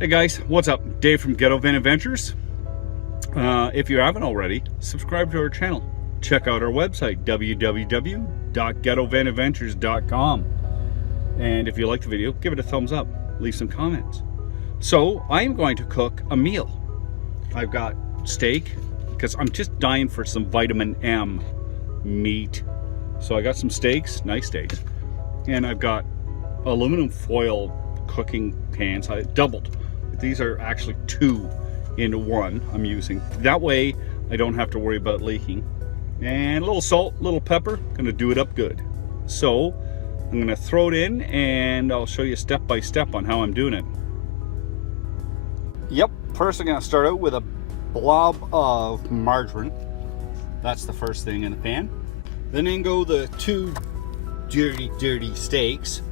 Hey guys, what's up? Dave from Ghetto Van Adventures. If you haven't already, subscribe to our channel. Check out our website, www.ghettovanadventures.com. And if you like the video, give it a thumbs up. Leave some comments. So, I'm going to cook a meal. I've got steak, because I'm just dying for some vitamin M meat. So I got some steaks, nice steaks. And I've got aluminum foil cooking pans. I doubled. These are actually 2 into 1 I'm using. That way I don't have to worry about leaking. And a little salt, a little pepper, gonna do it up good. So I'm gonna throw it in and I'll show you step by step on how I'm doing it. Yep, first I'm gonna start out with a blob of margarine. That's the first thing in the pan. Then in go the 2 dirty steaks.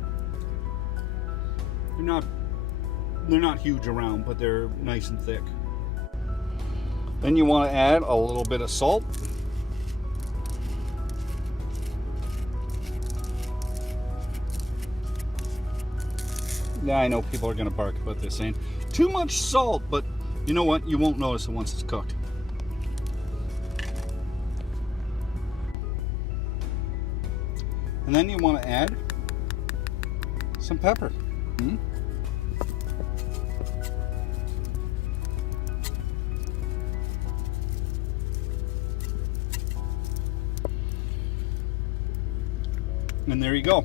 They're not huge around, but they're nice and thick. Then you want to add a little bit of salt. Yeah, I know people are going to bark about this, saying too much salt, but you know what? You won't notice it once it's cooked. And then you want to add some pepper. And there you go.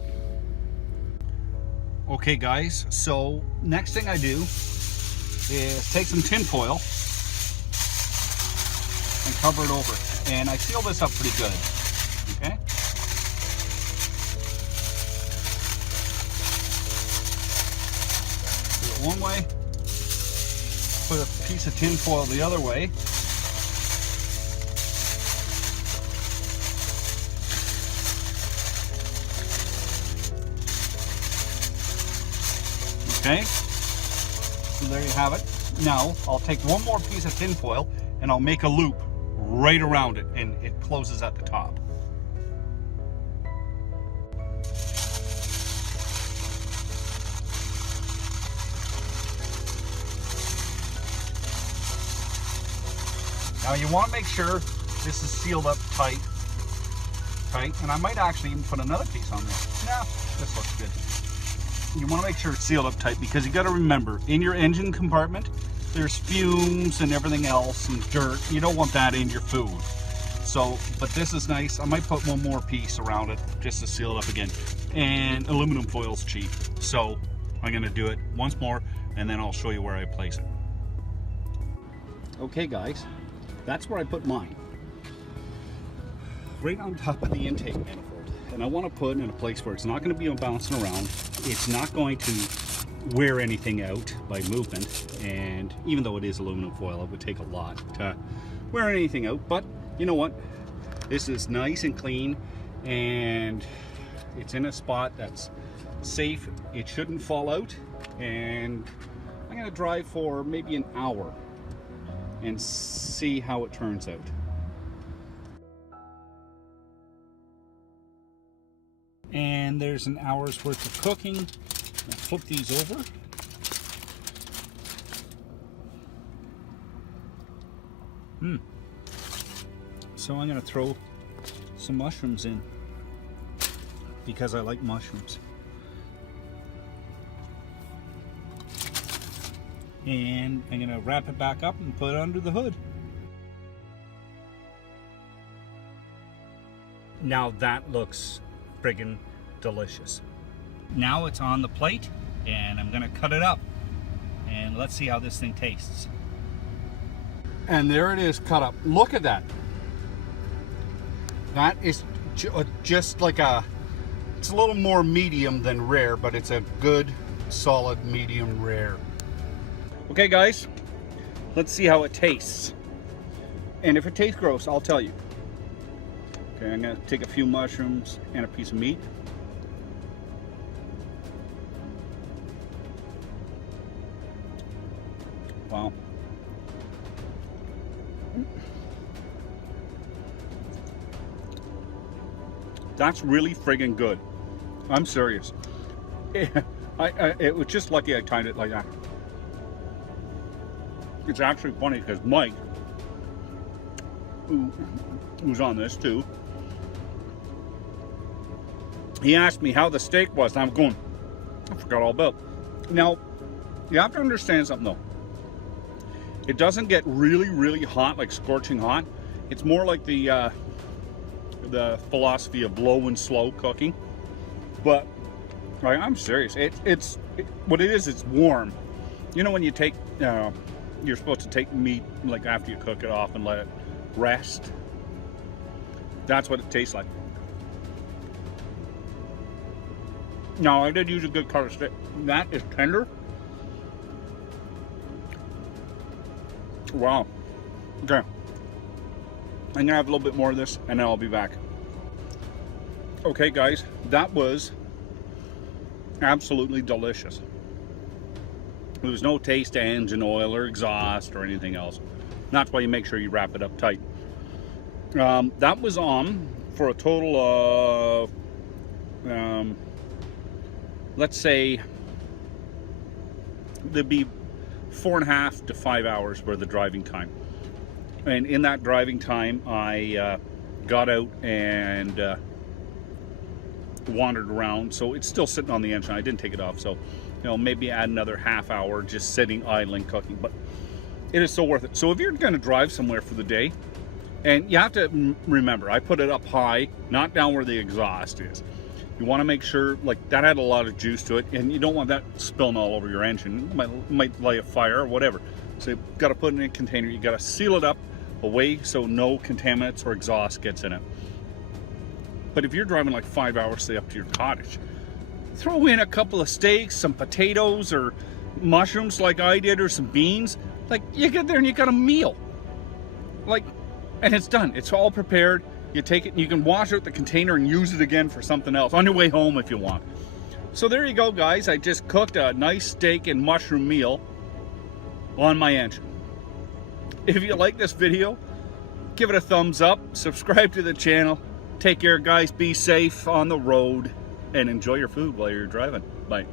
Okay guys, so next thing I do is take some tin foil and cover it over. And I seal this up pretty good, okay? Do it one way, put a piece of tin foil the other way. Okay, so there you have it. Now, I'll take one more piece of tin foil and I'll make a loop right around it and it closes at the top. Now you want to make sure this is sealed up tight, and I might actually even put another piece on there. Nah, this looks good. You want to make sure it's sealed up tight because you got to remember, in your engine compartment there's fumes and everything else and dirt. You don't want that in your food. So, but this is nice. I might put one more piece around it just to seal it up again. And aluminum foil's cheap, so I'm going to do it once more and then I'll show you where I place it. Okay guys, that's where I put mine, right on top of the intake manifold. And I want to put it in a place where it's not going to be bouncing around. It's not going to wear anything out by movement. And even though it is aluminum foil, it would take a lot to wear anything out. But you know what? This is nice and clean and it's in a spot that's safe. It shouldn't fall out. And I'm going to drive for maybe an hour and see how it turns out. And there's an hour's worth of cooking. I'll flip these over. So I'm going to throw some mushrooms in because I like mushrooms. And I'm going to wrap it back up and put it under the hood. Now that looks friggin' delicious. Now it's on the plate and I'm gonna cut it up and let's see how this thing tastes. And there it is, cut up. Look at that. That is just like it's a little more medium than rare, but it's a good solid medium rare. Okay guys, let's see how it tastes. And if it tastes gross, I'll tell you. Okay, I'm going to take a few mushrooms and a piece of meat. Wow. That's really friggin' good. I'm serious. It was just lucky I timed it like that. it's actually funny because Mike, who's on this too, he asked me how the steak was, and I'm going, I forgot all about it. Now, you have to understand something though. It doesn't get really, really hot, like scorching hot. It's more like the philosophy of low and slow cooking. But like, I'm serious. What it is, it's warm. You know when you take, you're supposed to take meat like after you cook it off and let it rest. That's what it tastes like. Now, I did use a good cut of steak. That is tender. Wow. Okay. I'm gonna have a little bit more of this and then I'll be back. Okay, guys, that was absolutely delicious. There was no taste to engine oil or exhaust or anything else. That's why you make sure you wrap it up tight. That was on for a total of let's say there'd be 4.5 to 5 hours worth of driving time. And in that driving time, I got out and wandered around. So it's still sitting on the engine. I didn't take it off. So, you know, maybe add another half hour just sitting, idling, cooking. But it is so worth it. So if you're going to drive somewhere for the day, and you have to remember, I put it up high, not down where the exhaust is. You want to make sure, like, that had a lot of juice to it, and you don't want that spilling all over your engine. It might light a fire or whatever. So you've got to put it in a container. You got to seal it up away so no contaminants or exhaust gets in it. But if you're driving like 5 hours, say, up to your cottage, throw in a couple of steaks, some potatoes or mushrooms like I did, or some beans. Like, you get there and you got a meal. Like, and it's done. It's all prepared. You take it and you can wash out the container and use it again for something else on your way home if you want. So there you go, guys. I just cooked a nice steak and mushroom meal on my engine. If you like this video, give it a thumbs up, subscribe to the channel. Take care, guys. Be safe on the road and enjoy your food while you're driving. Bye.